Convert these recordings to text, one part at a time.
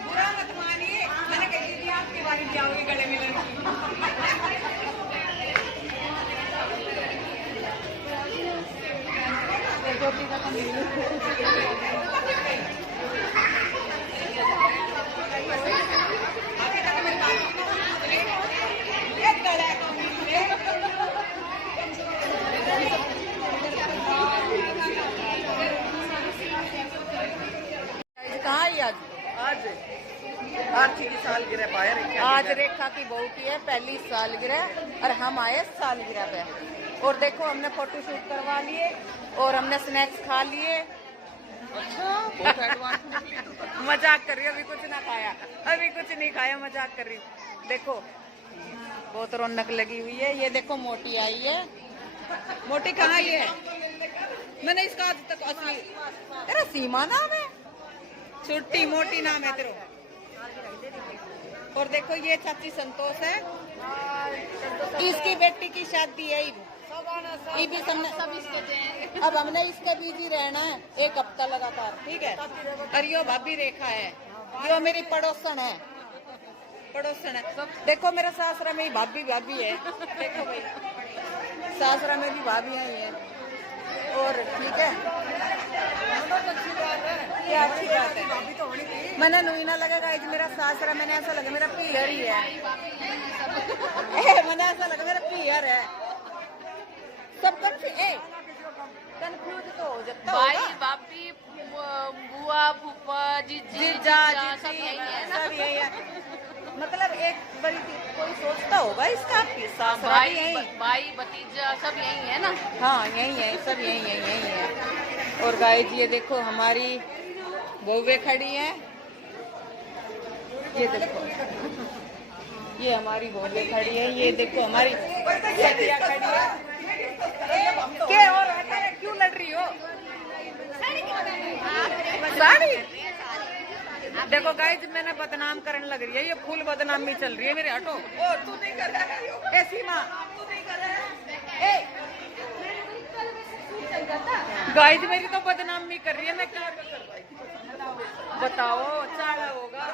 बुरा मत मानिए, मैंने कही थी आपके बारे में जाओगे गले मिलने। कहाँ है आज? आज आरती की सालगिरह पाया रेखा आज रेखा की बहू की है पहली सालगिरह और हम आए सालगिरह पे। और देखो हमने फोटो शूट करवा लिए और हमने स्नैक्स खा लिए। अच्छा, बहुत एडवांस निकली तू तो। मजाक कर रही हूँ, अभी कुछ ना खाया, अभी कुछ नहीं खाया, मजाक कर रही हूँ। देखो बहुत रौनक लगी हुई है। ये देखो मोटी आई है। मोटी कहाँ आई है? मैंने इसका आज तक असली तेरा सीमा नाम है? छुट्टी मोटी नाम है तेरा। और देखो ये चाची संतोष है, इसकी बेटी की शादी है। ये भी अब हमने इसके बीच ही रहना है 1 हफ्ता लगातार, ठीक है। और यो भाभी रेखा है, यो मेरी पड़ोसन है, पड़ोसन है। देखो मेरा सासरा में भाभी भाभी है, देखो भाई सासरा में भी भाभी आई है। और ठीक है, क्या अच्छी बात है। मैंने नुईना लगेगा आज मेरा सासरा, मैंने ऐसा लगा मेरा पियर ही है। मैंने ऐसा लगा मेरा पियर है। सब कंफ्यूज तो हो जाता भाई होगा। बापी बुआ फूफा जीजा सब यही है ना। सब यही है। मतलब एक बड़ी कोई सोचता होगा इसका सासरा भी यही। भाई भतीजा सब यही है ना। हाँ यही है, सब यही है। और गाइस ये देखो हमारी बहुएं खड़ी हैं। ये देखो ये हमारी बहुएं खड़ी है। ये देखो हमारी सखियां खड़ी है। क्या और क्यों लड़ रही हो? साड़ी देखो गाइस मैंने बदनाम करने लग रही है, ये फुल बदनामी चल रही है मेरे। हटो। और तू नहीं कर रहा है। ए सीमा, तू नहीं कर रहा है। गाइस मेरी तो बदनामी कर रही है, मैं क्या करूं? बताओ चाड़ा होगा।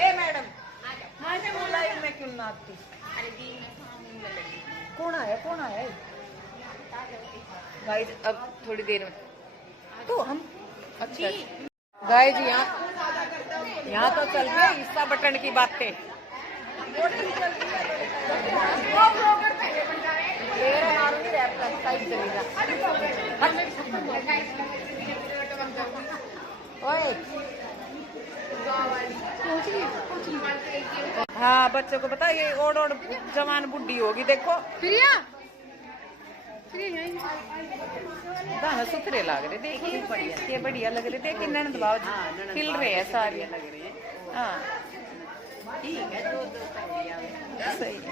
ए मैडम लाइव में क्यों ना आती? कौन आया गाइस? अब थोड़ी देर में तो हम अच्छा गाइस यहाँ तो चल रही है हिस्सा बटन की बातें। हाँ बच्चों को पता ये ओड जवान बुढ़ी होगी। देखो प्रिया दाना सुथरे लग रहे, देखिए ये बढ़िया लग रहे। देखिए ननद भाव खिल रहे हैं सारे लग रहे हैं। हाँ ठीक है, सही है।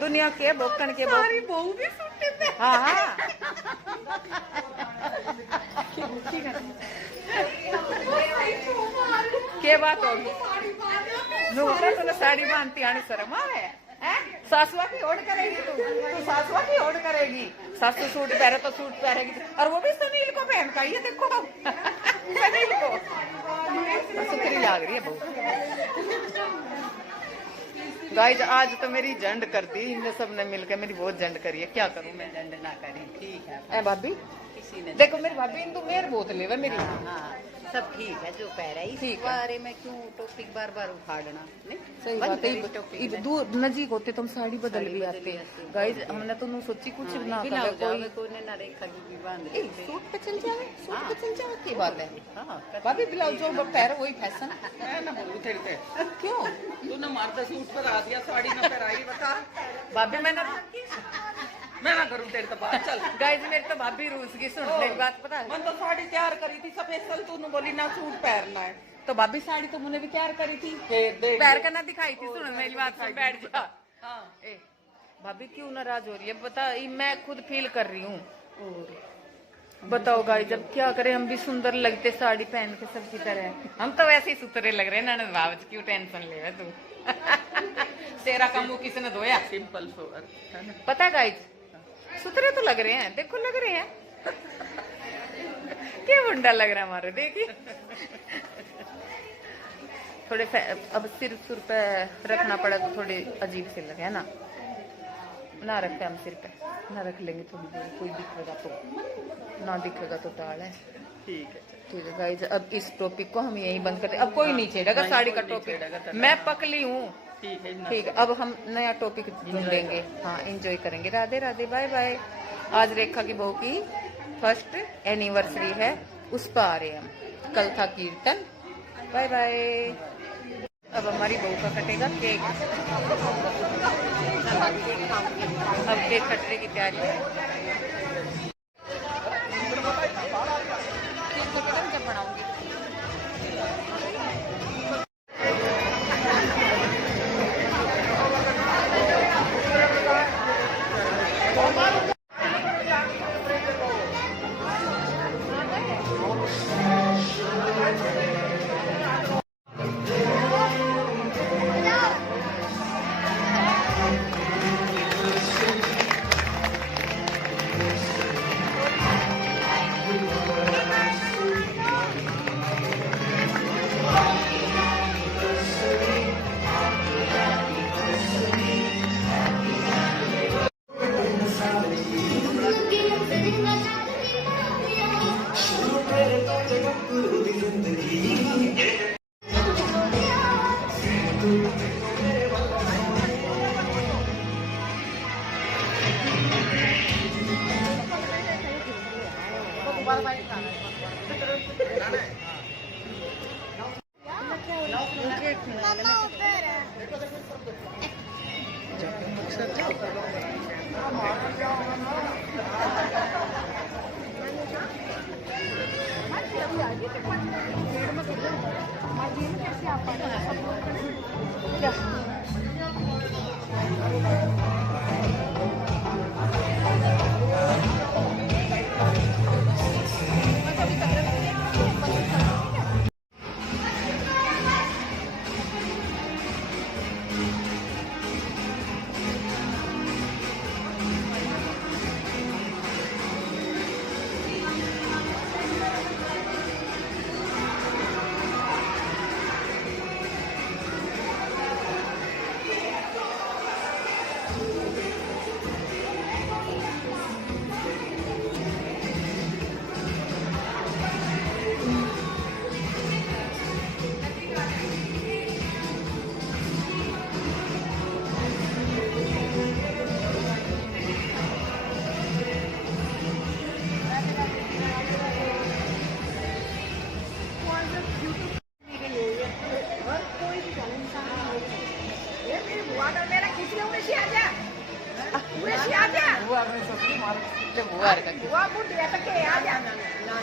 दुनिया के भोकन के सारी बहू भी सुट्टे पे। हाँ क्या बात होगी? तो साड़ी बांधती आनी शर्म आवे? सासुआ की ओढ़ करेगी तू सासुआ की ओढ़ करेगी। सासू सूट पहने तो सूट पहनेगी, और वो भी सुनील को पहन का। ये देखो सुनील को सुथरी लग रही है बहुत। गाइस आज तो मेरी जंड कर दी इनने सबने मिलकर, मेरी बहुत जंड करी है। क्या करूं मैं? जंड ना करी, ठीक है। ए भाभी किसी ने देखो मेरी भाभी इन तो मेर बहुत लेवे मेरी। हाँ सब ठीक है जो कह रहा है। इस ठीक है। बारे में क्यों टॉपिक बार बार उठाड़ना? नहीं सही बंद बात करी है। टॉपिक इब में। दूर नजीक होते तुम साड़ी बदल भी साड़ी आते। आती। गाइस हमने तो नु सोची कुछ हाँ, ना बिना करे उजावे को ने ना रेखा की बांध ए, रही सूट पे चल जावे, सूट हाँ। पे चल जावे की बात है। हाँ भाभी ब्लाउज जो पैर वही फैशन मैं ना बोलूं तेरे से। क्यों? तूने मारता सूट पर आ दिया, साड़ी ना पहनाई। बता भाभी मैंने मैं ना करूं तेरे तो बात। चल गाइस मेरी तो भाभी रूस की सुन मेरी बात पता है। मैं तो साड़ी तैयार करी थी स्पेशल, तूने बोली ना सूट पहनना है। तो भाभी साड़ी तो मैंने भी तैयार करी थी, देख पैर का ना दिखाई थी। सुन मेरी बात सुन, बैठ जा। हाँ ए भाभी क्यों नाराज हो रही है बता? मैं खुद फील कर रही हूँ। बताओ गाइस, जब क्या करें, हम भी सुंदर लगते साड़ी पहन के सबकी तरह। हम तो वैसे ही सुथरे लग रहे हैं ना बाबू, क्यों टेंशन ले तू। तेरा का मुंह किसने धोया? सिंपल सोवर है ना। पता है गाइस, सुथरे तो लग रहे हैं, देखो लग रहे हैं। क्या मुंडा लग रहा है हमारे, देखिए। थोड़े अब सिर सुर पे रखना पड़ा तो थोड़े अजीब से लगे, है ना। ना रखते हम सिर पे, ना रख लेंगे थोड़ी देर, कोई दिखेगा तो, ना दिखेगा तो टाल है। ठीक है ठीक है गाइस, अब इस टॉपिक को हम यहीं बंद करते हैं। अब कोई नहीं छेड़ेगा साड़ी का टॉपिक, मैं पकली हूँ। ठीक है ठीक है, अब हम नया टॉपिक ढूंढेंगे। हाँ, एंजॉय करेंगे। Radhe Radhe, bye bye. आज रेखा की बहू की फर्स्ट एनिवर्सरी है, उस पर आ रहे हैं हम। कल था कीर्तन। Bye bye. अब हमारी बहू का कटेगा केक। अब केक कटने की तैयारी है। केक कटेगा जब बनाऊंगी।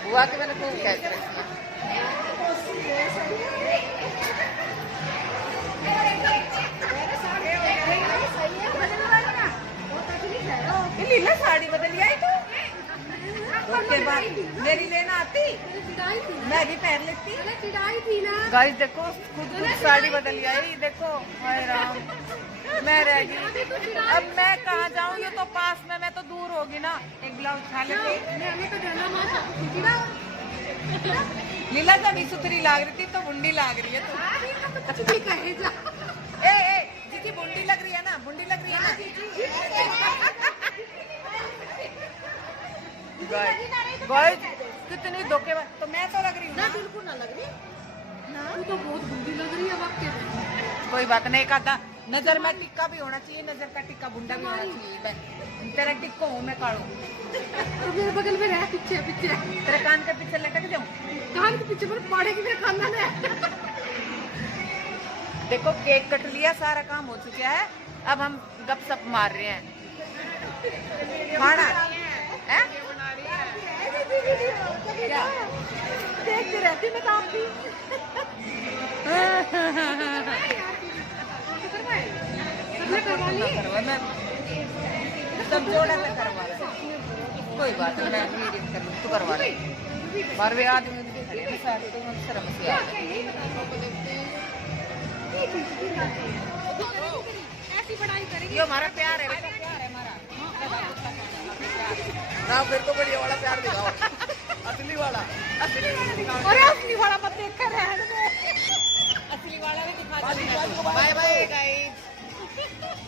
बुआ के मैंने खूब कैच लीला साड़ी बदल आई तो उसके बाद मेरी लेना आती, मैं भी पहन लेती। गाइस देखो, खुद साड़ी बदल आई, देखो। हाय राम, मैं रह गई। अब मैं कहाँ जाऊँ, ये तो पास में, मैं तो दूर होगी ना। एक ब्लाउज खा लेती। लीला तो भी सुथरी लाग रही थी, तो बुंडी लाग रही है तो। ए जीजी बुंडी लग रही है ना, बुंडी लग रही है ना। गाइस कितनी धोखेबाज, तो मैं तो लग रही हूँ ना। बिल्कुल ना लग रही, तू तो बहुत बुरी लग रही है वक्त में। कोई बात नहीं, कहता नजर में टिक्का भी होना चाहिए, नजर का टिक्का बुंडा भी होना चाहिए। तेरा टिक्को हूँ मैं, काढ़ू तो मेरे बगल में रह पीछे पीछे, तेरे कान के पीछे लटक जाऊँ। कान के पीछे पर पड़ेगी मेरे खानदान है। देखो केक कट लिया, सारा काम हो चुका है। अब हम गपशप मार रहे हैं। खाना है क्या देखती रहती मैं काम भी। करवा ली, सब जोड़ा तक करवा कोई बात नहीं, मैं मीडियम कर लूँ, तू करवा ले। बारहवें आदमी उनके खड़े हैं, सारे तो उन शर्म से आ गए। ये हमारा प्यार है बेटा, प्यार है हमारा। ना फिर तो बढ़िया वाला प्यार दिखाओ, असली वाला। अरे असली वाला मत देख कर रहने दो। असली वाला भी दिखा दो। Bye bye guys.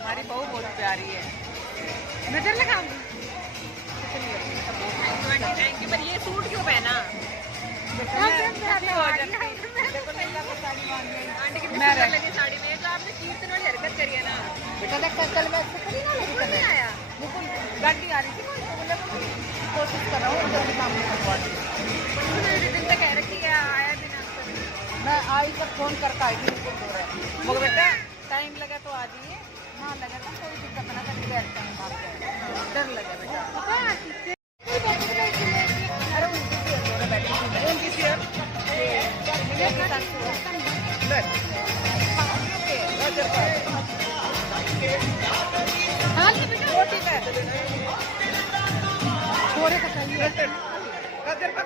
हमारी बहू बहुत प्यारी है। नजर लगाऊंगी। Thank you. पर ये सूट क्यों पहना? आंटी की मैं सुंदर लगी साड़ी में। तो आपने कीर्तन वाली हरकत करी है ना। बेटा देख कल मैं ऐसे करी ना, मेरी नहीं आया। बिल्कुल गाड़ी आ रही थी, तो बोले कोशिश कर रहा हूँ जल्दी काम करवा दूँ। मेरे दिन तक कह रखी है, आया दिन आपका। मैं आई तक फोन करके आई थी, बिल्कुल हो रहा है। मगर बेटा टाइम लगा तो आ जाइए, ना लगा तो कोई दिक्कत ना करके बैठता हूँ बाहर पे। डर लगे बेटा। अरे उनकी चेयर दो ना बैठी थी। उनकी चेयर मेरे साथ तो ले हाँ जी बेटा, वो ठीक है। थोड़े का चाहिए। गजर पर